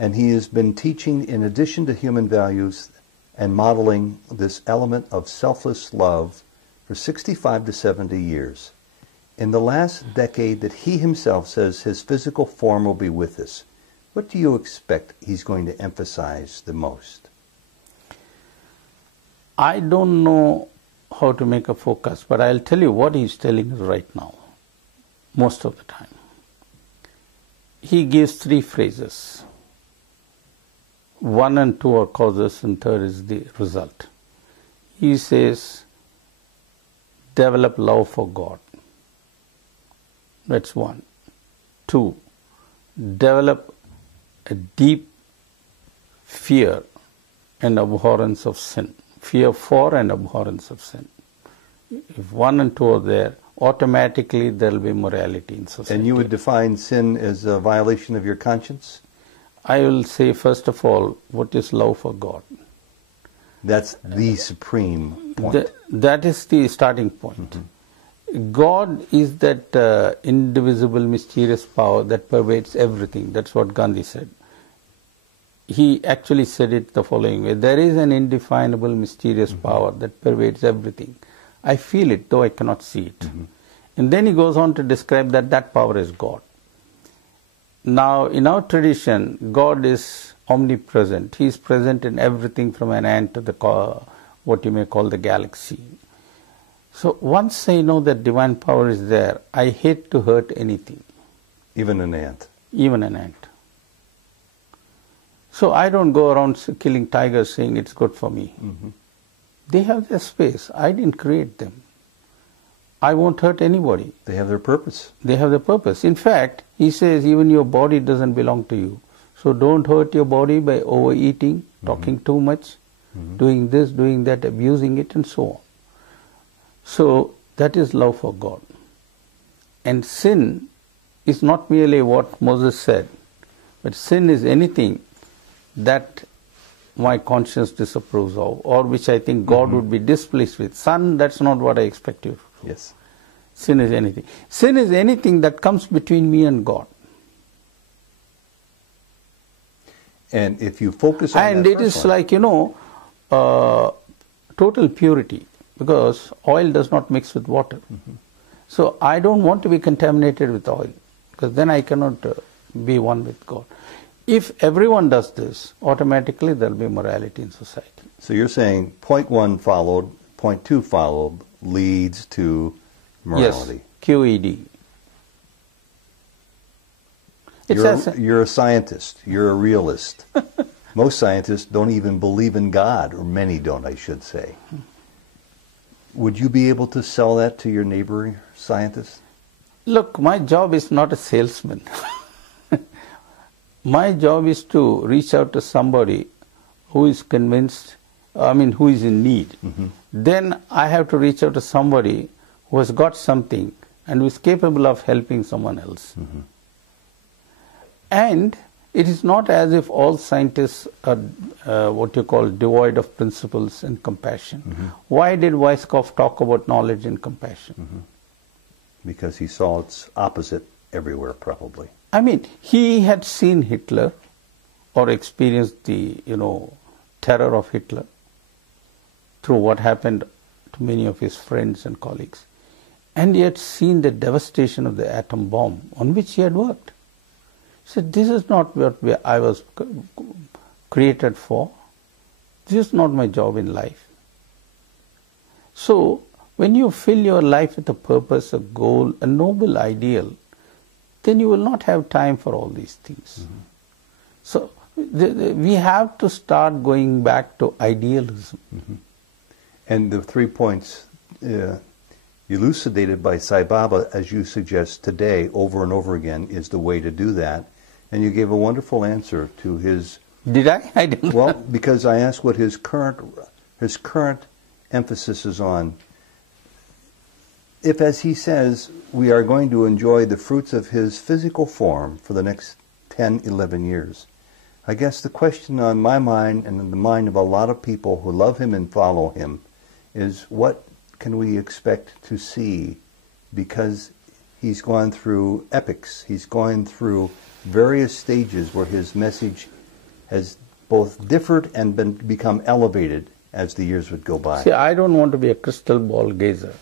And he has been teaching, in addition to human values, and modeling this element of selfless love for 65 to 70 years. In the last decade that he himself says his physical form will be with us, what do you expect he's going to emphasize the most? I don't know how to make a focus, but I'll tell you what he's telling us right now, most of the time. He gives 3 phrases. 1 and 2 are causes and 3rd is the result. He says, develop love for God. That's 1. 2, develop a deep fear and abhorrence of sin. Fear for and abhorrence of sin. If 1 and 2 are there, automatically there will be morality in society. And you would define sin as a violation of your conscience? I will say, first of all, what is love for God? That's the supreme point. That is the starting point. God is that indivisible, mysterious power that pervades everything. That's what Gandhi said. He actually said it the following way: there is an indefinable, mysterious power that pervades everything. I feel it, though I cannot see it. And then he goes on to describe that that power is God. Now, in our tradition, God is omnipresent. He is present in everything from an ant to the what you may call the galaxy. So once I know that divine power is there, I hate to hurt anything. Even an ant? Even an ant. So I don't go around killing tigers saying it's good for me. They have their space. I didn't create them. I won't hurt anybody. They have their purpose. They have their purpose. In fact, he says even your body doesn't belong to you. So don't hurt your body by overeating, talking too much, doing this, doing that, abusing it, and so on. So that is love for God. And sin is not merely what Moses said, but sin is anything that my conscience disapproves of, or which I think God would be displeased with. Son, that's not what I expect you to do. Yes. Sin is anything. Sin is anything that comes between me and God. And if you focus on and that it is first one, like, total purity, because oil does not mix with water. So I don't want to be contaminated with oil, because then I cannot be one with God. If everyone does this, automatically there will be morality in society. So you're saying point 1 followed, point 2 followed, leads to morality. Yes, QED. You're a scientist. You're a realist. Most scientists don't even believe in God, or many don't, I should say. Would you be able to sell that to your neighboring scientists? Look, my job is not a salesman. My job is to reach out to somebody who is convinced, who is in need. Then I have to reach out to somebody who has got something and who is capable of helping someone else. And it is not as if all scientists are what you call devoid of principles and compassion. Why did Weizsäcker talk about knowledge and compassion? Because he saw its opposite everywhere, probably. He had seen Hitler or experienced the, terror of Hitler through what happened to many of his friends and colleagues. And he had seen the devastation of the atom bomb on which he had worked. He said, this is not what I was created for. This is not my job in life. So, when you fill your life with a purpose, a goal, a noble ideal, then you will not have time for all these things. So, we have to start going back to idealism. And the 3 points elucidated by Sai Baba, as you suggest today, over and over again, is the way to do that. And you gave a wonderful answer to his... Did I? I didn't. Well, because I asked what his current emphasis is on. If, as he says, we are going to enjoy the fruits of his physical form for the next 10, 11 years, I guess the question on my mind and in the mind of a lot of people who love him and follow him is, what can we expect to see? Because he's gone through epics. He's gone through various stages where his message has both differed and become elevated as the years would go by. See, I don't want to be a crystal ball gazer,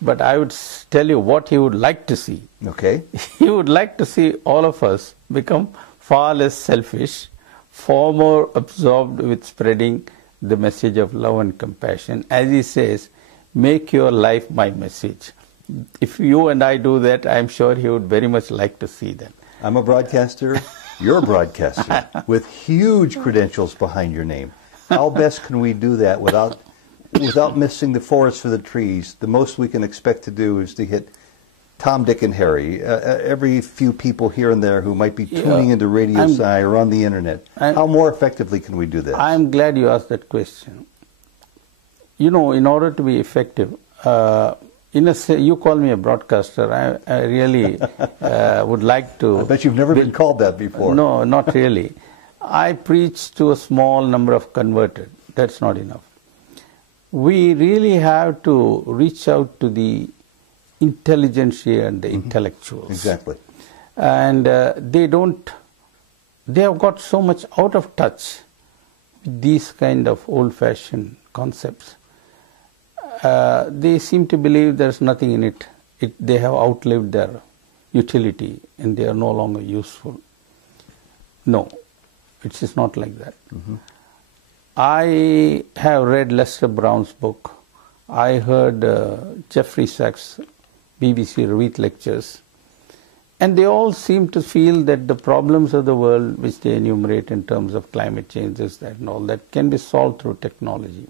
but I would tell you what he would like to see. Okay. He would like to see all of us become far less selfish, far more absorbed with spreading the message of love and compassion. As he says, make your life my message. If you and I do that, I'm sure he would very much like to see that. I'm a broadcaster, you're a broadcaster, with huge credentials behind your name. How best can we do that without missing the forest for the trees? The most we can expect to do is to hit Tom, Dick, and Harry, every few people here and there who might be tuning into Radio Sai or on the internet, how more effectively can we do this? I'm glad you asked that question. You know, in order to be effective, you call me a broadcaster. I really would like to. I bet you've never been called that before. No, not really. I preach to a small number of converted. That's not enough. We really have to reach out to the intelligentsia and the intellectuals. Exactly. And they have got so much out of touch with these kind of old-fashioned concepts. They seem to believe there's nothing in it. They have outlived their utility and they are no longer useful. No, it is not like that. I have read Lester Brown's book. I heard Jeffrey Sachs' BBC Read lectures. And they all seem to feel that the problems of the world, which they enumerate in terms of climate changes, that and all that, can be solved through technology.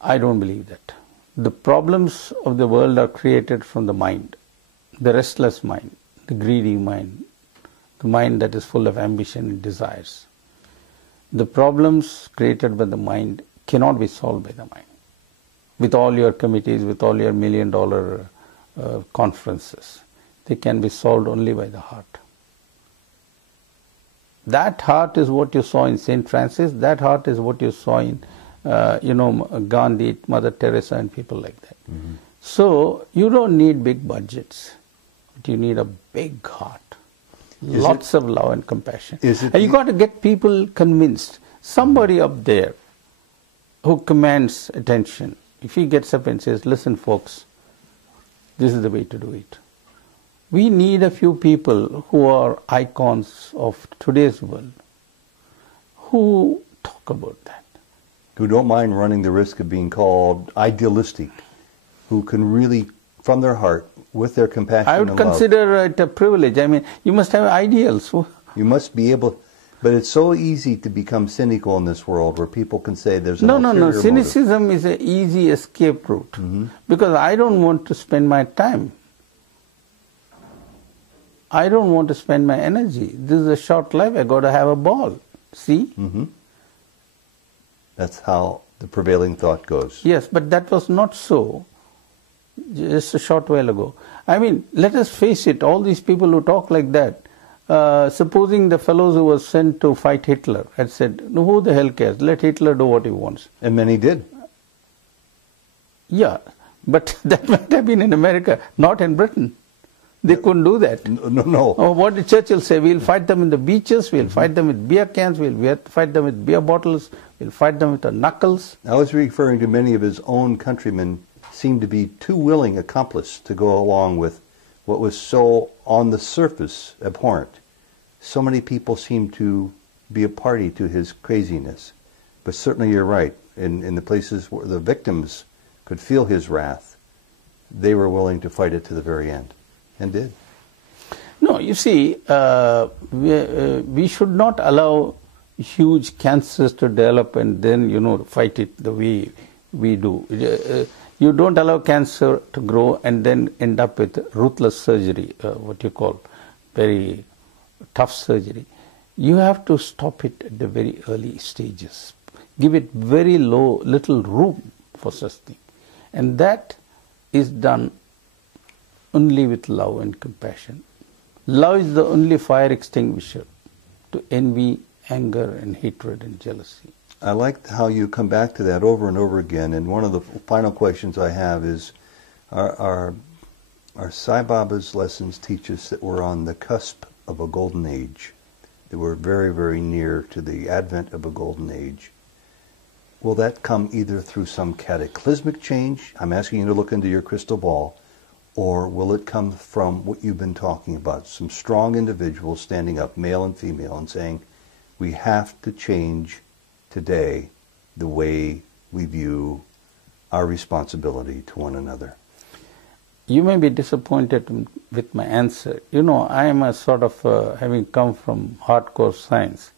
I don't believe that. The problems of the world are created from the mind, the restless mind, the greedy mind, the mind that is full of ambition and desires. The problems created by the mind cannot be solved by the mind. With all your committees, with all your $1 million conferences, they can be solved only by the heart. That heart is what you saw in St. Francis. That heart is what you saw in, Gandhi, Mother Teresa, and people like that. So you don't need big budgets, but you need a big heart. Lots of love and compassion. And you got to get people convinced. Somebody up there who commands attention, if he gets up and says, listen folks, this is the way to do it. We need a few people who are icons of today's world, who talk about that. Who don't mind running the risk of being called idealistic, who can really, from their heart, with their compassion I would and consider it a privilege. I mean, you must have ideals. You must be able, but it's so easy to become cynical in this world where people can say there's an ulterior motive. Cynicism is an easy escape route because I don't want to spend my time. I don't want to spend my energy. This is a short life. I got to have a ball. See? That's how the prevailing thought goes. Yes, but that was not so just a short while ago. I mean, let us face it, all these people who talk like that, supposing the fellows who were sent to fight Hitler had said, no, who the hell cares, let Hitler do what he wants. And many did. Yeah, but that might have been in America, not in Britain. They couldn't do that. No. Oh, what did Churchill say? We'll fight them in the beaches, we'll fight them with beer cans, we'll fight them with beer bottles, we'll fight them with our knuckles. I was referring to many of his own countrymen seemed to be too willing accomplice to go along with what was so on the surface abhorrent. So many people seemed to be a party to his craziness. But certainly you're right. In the places where the victims could feel his wrath, they were willing to fight it to the very end. And did. No, you see, we should not allow huge cancers to develop and then, fight it the way we do. You don't allow cancer to grow and then end up with ruthless surgery, what you call very tough surgery. You have to stop it at the very early stages. Give it very little room for such thing. And that is done only with love and compassion. Love is the only fire extinguisher to envy, anger, and hatred and jealousy. I like how you come back to that over and over again. And one of the final questions I have is, our Sai Baba's lessons teach us that we're on the cusp of a golden age, that we're very, very near to the advent of a golden age. Will that come either through some cataclysmic change? I'm asking you to look into your crystal ball. Or will it come from what you've been talking about, some strong individuals standing up, male and female, and saying, we have to change today the way we view our responsibility to one another? You may be disappointed with my answer. I am a sort of, having come from hardcore science,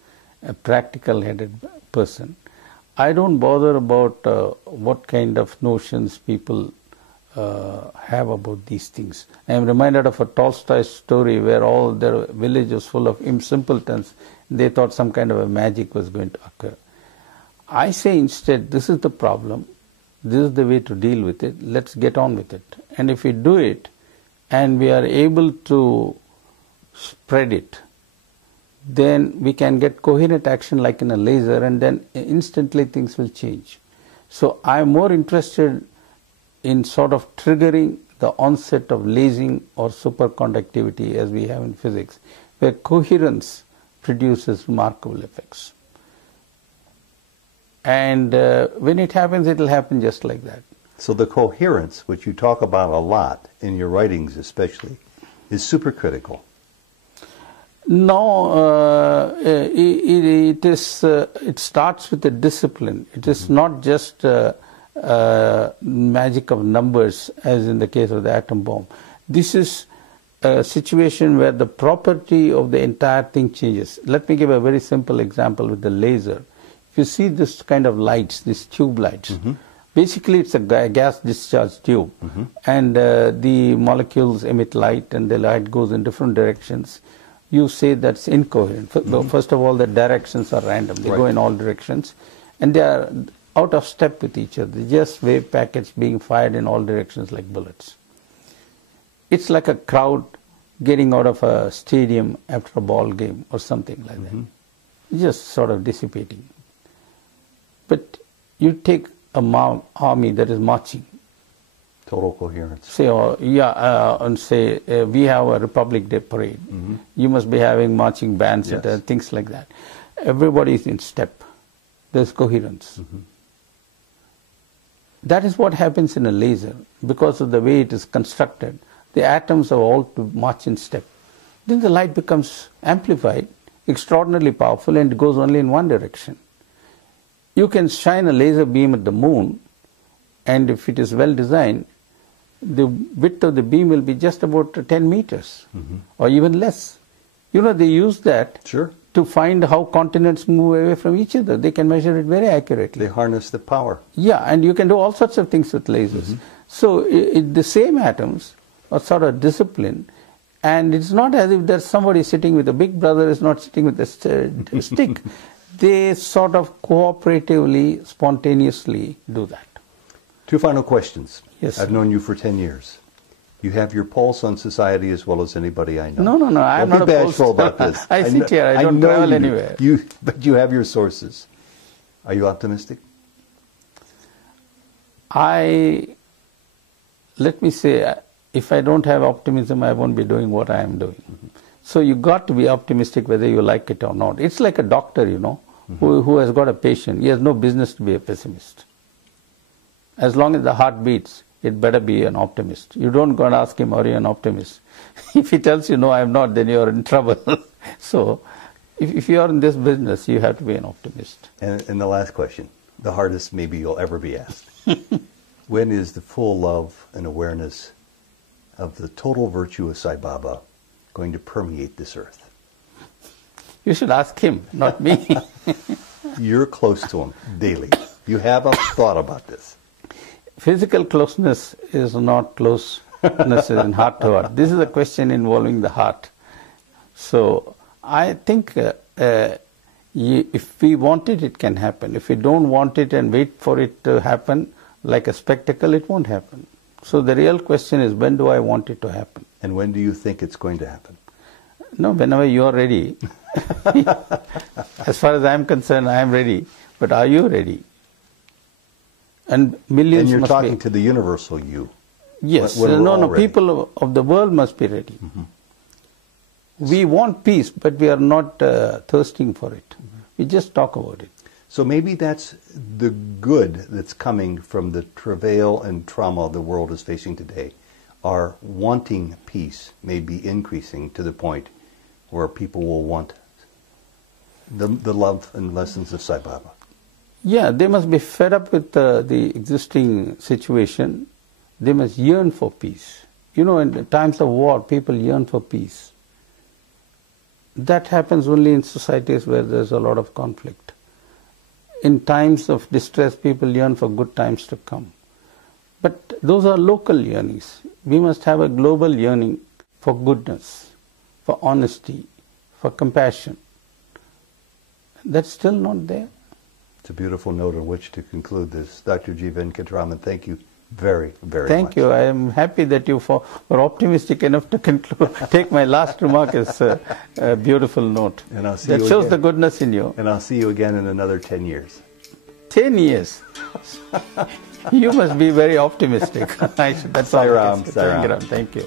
a practical-headed person. I don't bother about what kind of notions people have about these things. I am reminded of a Tolstoy story where all the village was full of simpletons. They thought some kind of a magic was going to occur. I say instead, this is the problem, this is the way to deal with it, let's get on with it. And if we do it, and we are able to spread it, then we can get coherent action like in a laser, and then instantly things will change. So I am more interested in sort of triggering the onset of lasing or superconductivity as we have in physics, where coherence produces remarkable effects. And when it happens, it will happen just like that. So the coherence, which you talk about a lot in your writings especially, is supercritical. No, it starts with a discipline. It is not just magic of numbers as in the case of the atom bomb. This is a situation where the property of the entire thing changes. Let me give a very simple example with the laser. If you see this kind of lights, these tube lights, basically it's a gas discharge tube, and the molecules emit light and the light goes in different directions. You say that's incoherent. First of all, the directions are random. They go in all directions, and they are out of step with each other. Just wave packets being fired in all directions like bullets. It's like a crowd getting out of a stadium after a ball game or something like that. Just sort of dissipating. But you take a army that is marching. Total coherence. Say, and say we have a Republic Day parade. You must be having marching bands and things like that. Everybody is in step. There's coherence. That is what happens in a laser because of the way it is constructed. The atoms are all to march in step. Then the light becomes amplified, extraordinarily powerful, and it goes only in one direction. You can shine a laser beam at the moon, and if it is well designed, the width of the beam will be just about 10 meters or even less. You know, they use that to find how continents move away from each other. They can measure it very accurately. They harness the power. Yeah, and you can do all sorts of things with lasers. So the same atoms are sort of disciplined, and it's not as if there's somebody sitting with a big brother is not sitting with a stick. They sort of cooperatively, spontaneously do that. Two final questions. Yes. I've known you for 10 years. You have your pulse on society as well as anybody I know. No, I'm not Don't be bashful about this. I sit here, I don't travel anywhere. But you have your sources. Are you optimistic? Let me say, if I don't have optimism, I won't be doing what I am doing. So you got to be optimistic whether you like it or not. It's like a doctor, you know, who has got a patient. He has no business to be a pessimist. As long as the heart beats, it better be an optimist. You don't go and ask him, are you an optimist? If he tells you, no, I'm not, then you're in trouble. So if you're in this business, you have to be an optimist. And the last question, the hardest maybe you'll ever be asked. When is the full love and awareness of the total virtue of Sai Baba going to permeate this earth? You should ask him, not me. You're close to him daily. You have a thought about this. Physical closeness is not closeness in heart to heart. This is a question involving the heart. So I think if we want it, it can happen. If we don't want it and wait for it to happen like a spectacle, it won't happen. So the real question is, when do I want it to happen? And when do you think it's going to happen? No, whenever you are ready. As far as I am concerned, I am ready. But are you ready? And millions and you're must talking be. to the universal you. Yes. No, people of the world must be ready. We want peace, but we are not thirsting for it. We just talk about it. So maybe that's the good that's coming from the travail and trauma the world is facing today. Our wanting peace may be increasing to the point where people will want the love and lessons of Sai Baba. Yeah, they must be fed up with the existing situation. They must yearn for peace. You know, in times of war, people yearn for peace. That happens only in societies where there's a lot of conflict. In times of distress, people yearn for good times to come. But those are local yearnings. We must have a global yearning for goodness, for honesty, for compassion. That's still not there. It's a beautiful note on which to conclude this. Dr. G. Venkataraman, thank you very, very much. Thank you. I am happy that you were optimistic enough to conclude. Take my last remark as a beautiful note. And I'll see that you shows again. the goodness in you. And I'll see you again in another 10 years. 10 years. You must be very optimistic. That's all I can say. Sai Ram. Thank you.